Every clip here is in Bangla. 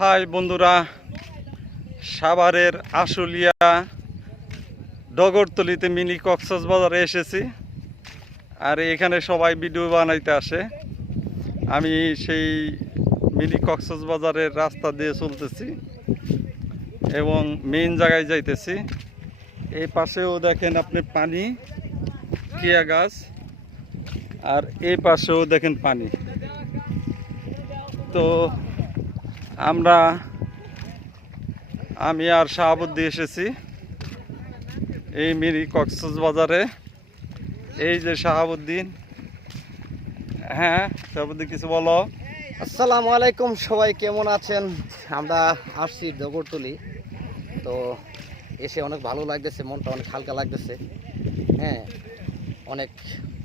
হাই বন্ধুরা, সাভারের আশুলিয়া ডগরতলিতে মিনি কক্সবাজারে এসেছি। আর এখানে সবাই ভিডিও বানাইতে আসে। আমি সেই মিনি কক্সবাজারের রাস্তা দিয়ে চলতেছি এবং মেইন জায়গায় যাইতেছি। এই পাশেও দেখেন আপনি পানি, কিয়া গাছ, আর এই পাশেও দেখেন পানি। তো আমি আর শাহাবুদ্দি এসেছি এই মিনি কক্সবাজারে। এই যে শাহাবুদ্দিন। হ্যাঁ শাহাবুদ্দিন, কিছু বলো। আসসালামু আলাইকুম, সবাই কেমন আছেন? আমরা আসছি ডগরতলি। তো এসে অনেক ভালো লাগতেছে, মনটা অনেক হালকা লাগতেছে। হ্যাঁ, অনেক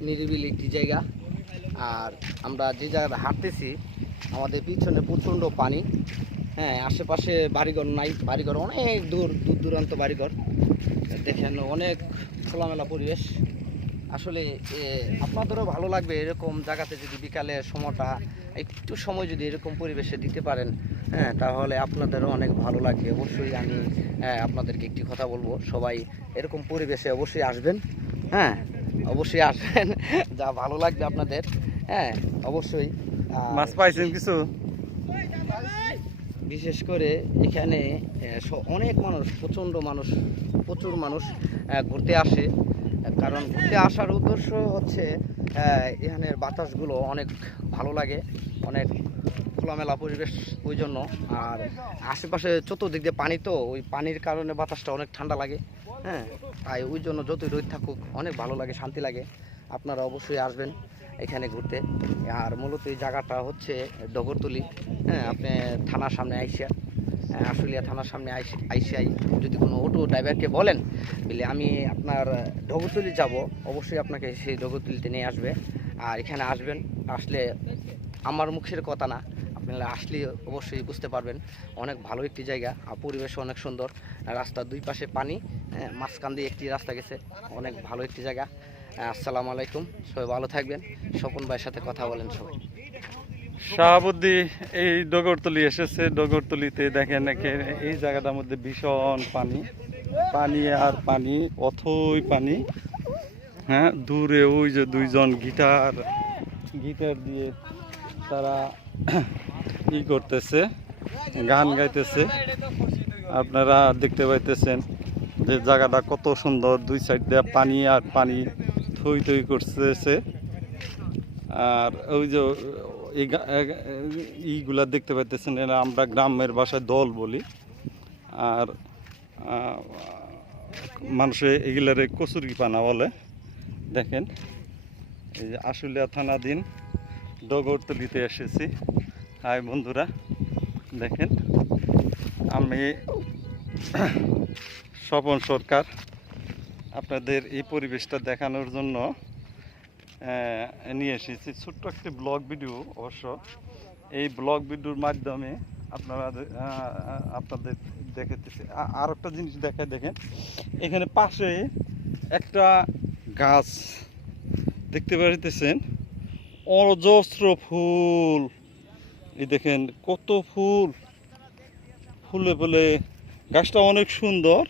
নিরিবিলি একটি জায়গা। আর আমরা যে জায়গাটা হাঁটতেছি, আমাদের পিছনে প্রচণ্ড পানি। হ্যাঁ, আশেপাশে বাড়িঘর নাই, বাড়িঘর অনেক দূর দূরান্ত বাড়িঘর। দেখেন অনেক খোলামেলা পরিবেশ। আসলে আপনাদেরও ভালো লাগবে এরকম জায়গাতে যদি বিকালে সময়টা একটু সময় যদি এরকম পরিবেশে দিতে পারেন। হ্যাঁ, তাহলে আপনাদেরও অনেক ভালো লাগবে। অবশ্যই আমি আপনাদেরকে একটি কথা বলবো, সবাই এরকম পরিবেশে অবশ্যই আসবেন। হ্যাঁ, অবশ্যই আসবেন, যা ভালো লাগবে আপনাদের। হ্যাঁ, অবশ্যই। মাছ পাইছেন কিছু? বিশেষ করে এখানে অনেক মানুষ, প্রচুর মানুষ ঘুরতে আসে। কারণ ঘুরতে আসার উদ্দেশ্য হচ্ছে এখানের বাতাসগুলো অনেক ভালো লাগে, অনেক খোলামেলা পরিবেশ ওই জন্য। আর আশেপাশে চতুর্দিক দিয়ে পানি, তো ওই পানির কারণে বাতাসটা অনেক ঠান্ডা লাগে। হ্যাঁ, তাই ওই জন্য যতই রোদ থাকুক অনেক ভালো লাগে, শান্তি লাগে। আপনারা অবশ্যই আসবেন এখানে ঘুরতে। আর মূলত এই জায়গাটা হচ্ছে ডগরতলি। হ্যাঁ, আপনি থানার সামনে আশুলিয়া থানার সামনে আইসিআই যদি কোনো অটো ড্রাইভারকে বলেন বলে আমি আপনার ডগরতলি যাব, অবশ্যই আপনাকে সেই ডগরতলিতে নিয়ে আসবে। আর এখানে আসবেন, আসলে আমার মুখের কথা না, আপনারা আসলে অবশ্যই বুঝতে পারবেন। অনেক ভালো একটি জায়গা, আর পরিবেশ অনেক সুন্দর। রাস্তার দুই পাশে পানি, মাঝখান দিয়ে একটি রাস্তা গেছে। অনেক ভালো একটি জায়গা। আসসালামু আলাইকুম, সবাই ভালো থাকবেন। স্বপন ভাইয়ের সাথে কথা বলেন সবাই। শাহাবুদ্দি এই ডগরতলি এসেছে। ডগরতলিতে দেখেন এই জায়গাটার মধ্যে ভীষণ পানি, পানি আর পানি, অথই পানি। হ্যাঁ, দূরে ওই যে দুইজন গিটার দিয়ে তারা ই করতেছে, গান গাইতেছে। আপনারা দেখতে পাইতেছেন যে জায়গাটা কত সুন্দর। দুই সাইড দিয়ে পানি আর পানি থই করতেছে। আর ওই যে এইগুলা দেখতে পাইতেছেন, এরা আমরা গ্রামের ভাষায় দল বলি। আর মানুষে এগুলারে কচুরি পানা বলে। দেখেন এই যে আশুলিয়া থানাধীন ডগরতলিতে এসেছি। হাই বন্ধুরা, দেখেন আমি স্বপন সরকার আপনাদের এই পরিবেশটা দেখানোর জন্য নিয়ে এসেছি। ছোট্ট একটি ব্লগ ভিডিও অবশ্য। এই ব্লগ ভিডিওর মাধ্যমে আপনাদের দেখাতেছি। আর একটা জিনিস দেখায়, দেখেন এখানে পাশে একটা গাছ দেখতে পাইতেছেন, অজস্র ফুল। এই দেখেন কত ফুল, ফুলে ফুলে। গাছটা অনেক সুন্দর।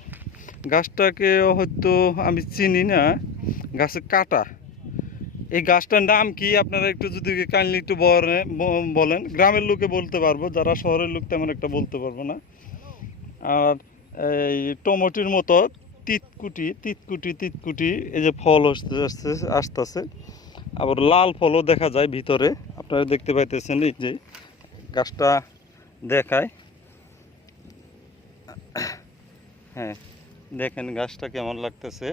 গাছটাকে হয়তো আমি চিনি না, গাছে কাটা। এই গাছটার নাম কি আপনারা একটু যদি কাইন্ডলি একটু বলেন। গ্রামের লোকে বলতে পারবো, যারা শহরের লোক তেমন একটা বলতে পারবো না। আর এই টমেটোর মতো তিতকুটি এই যে ফল আসতেছে। আবার লাল ফলও দেখা যায় ভিতরে, আপনারা দেখতে পাইতেছেন। এই যে গাছটা দেখায়, হ্যাঁ দেখেন গাছটা কেমন লাগতেছে।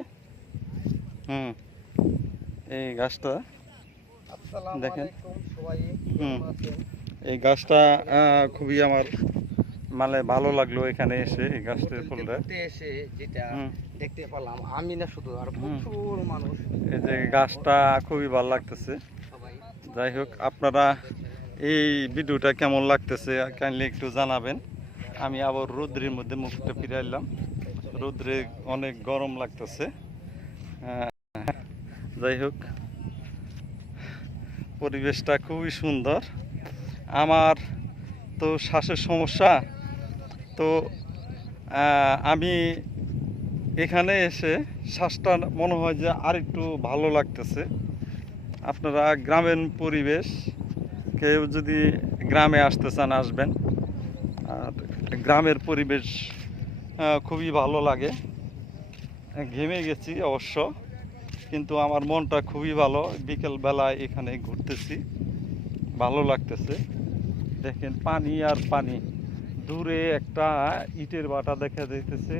এই গাছটা দেখেন। এই গাছটা খুবই আমার মানে ভালো লাগলো এখানে এসে। এই গাছটার ফুলটা এসে যেটা দেখতে পেলাম আমি না শুধু, আর প্রচুর মানুষ। এই যে গাছটা খুবই ভালো লাগতেছে। যাই হোক, আপনারা এই ভিডিওটা কেমন লাগতেছে কাইন্ডলি একটু জানাবেন। আমি আবার রৌদ্রের মধ্যে মুখটা ফিরাইলাম, রৌদ্রে অনেক গরম লাগতেছে। যাই হোক, পরিবেশটা খুবই সুন্দর। আমার তো শ্বাসের সমস্যা, তো আমি এখানে এসে শ্বাসটা মনে হয় যে আর একটু ভালো লাগতেছে। আপনারা গ্রামীণ পরিবেশ, কেউ যদি গ্রামে আসতে চান আসবেন। আর গ্রামের পরিবেশ খুবই ভালো লাগে। ঘেমে গেছি অবশ্য, কিন্তু আমার মনটা খুবই ভালো। বিকেলবেলায় এখানে ঘুরতেছি, ভালো লাগতেছে। দেখেন পানি আর পানি, দূরে একটা ইটের ভাটা দেখা যাইতেছে,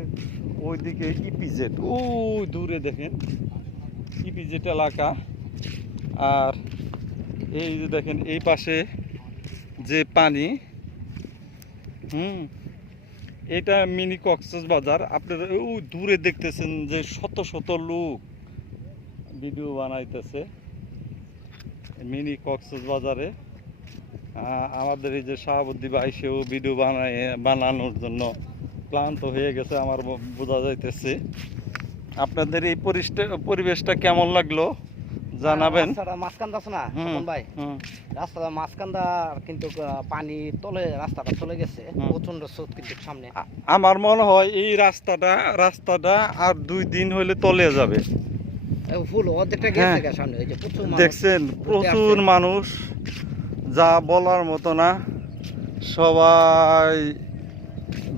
ওইদিকে ইপিজেড, ওই দূরে দেখেন ইপিজেড এলাকা। আর এই যে দেখেন এই পাশে যে পানি, এটা মিনি কক্সবাজার। আপনারা ওই দূরে দেখতেছেন যে শত শত লোক ভিডিও বানাইতেছে মিনি কক্সবাজারে। আমাদের এই যে শাহাবুদ্দি ভাই, সেও ভিডিও বানানোর জন্য ক্লান্ত হয়ে গেছে, আমার বোঝা যাইতেছে। আপনাদের এই পরিবেশটা কেমন লাগলো জানাবেন। রাস্তাটা মাঝখানটা আছে না স্বপন ভাই, রাস্তাটা মাঝখানটা কিন্তু পানি তলে রাস্তাটা চলে গেছে, প্রচন্ড স্রোত কিন্তু সামনে। আমার মনে হয় এই রাস্তাটা আর 2 দিন হলে তলে যাবে। ফুল অর্ধেকটা গেছে সামনে, ওই যে প্রচুর মানুষ দেখছেন, প্রচুর মানুষ, যা বলার মতো না। সবাই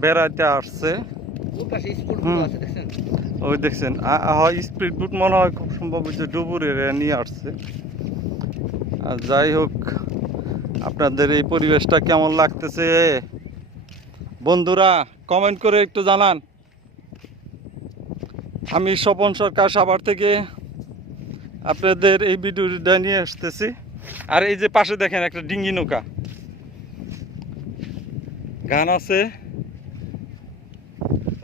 বেড়াইতে আসছে। ওর পাশে স্কুলগুলো আছে দেখছেন, ওই দেখছেন স্পিড বোট মনে হয় খুব সম্ভব যে ডুবুরের নিয়ে আসছে। আর যাই হোক, আপনাদের এই পরিবেশটা কেমন লাগতেছে বন্ধুরা কমেন্ট করে একটু জানান। আমি স্বপন সরকার সাভার থেকে আপনাদের এই ভিডিওটা নিয়ে আসতেছি। আর এই যে পাশে দেখেন একটা ডিঙ্গি নৌকা, গান আছে,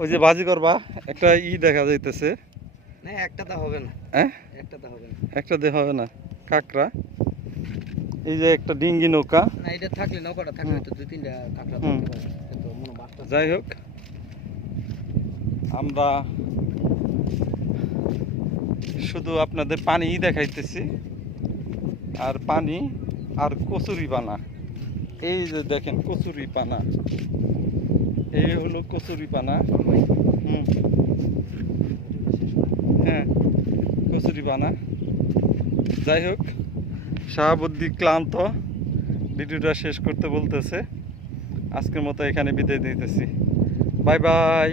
ওই যে বাজি করবা একটা দেখা যাইতেছে। না একটা তো হবে না, হ্যাঁ একটা তো হবে না, একটা দিয়ে হবে না, কাঁকড়া। এই যে একটা ডিঙ্গি নৌকা, না এটা থাকলে নৌকাটা থাকলে তো 2-3টা কাঁকড়া ধরতে পারবে, কিন্তু মনে বাড়তে। যাই হোক, আমরা শুধু আপনাদের পানিই দেখাইতেছি, আর পানি আর কচুরি পানা। এই যে দেখেন কচুরি পানা, এই হলো কচুরি পানা। হ্যাঁ, কচুরি পানা। যাই হোক, শাহাবুদ্দি ক্লান্ত, ভিডিওটা শেষ করতে বলতেছে। আজকের মতো এখানে বিদায় দিতেছি। Bye bye.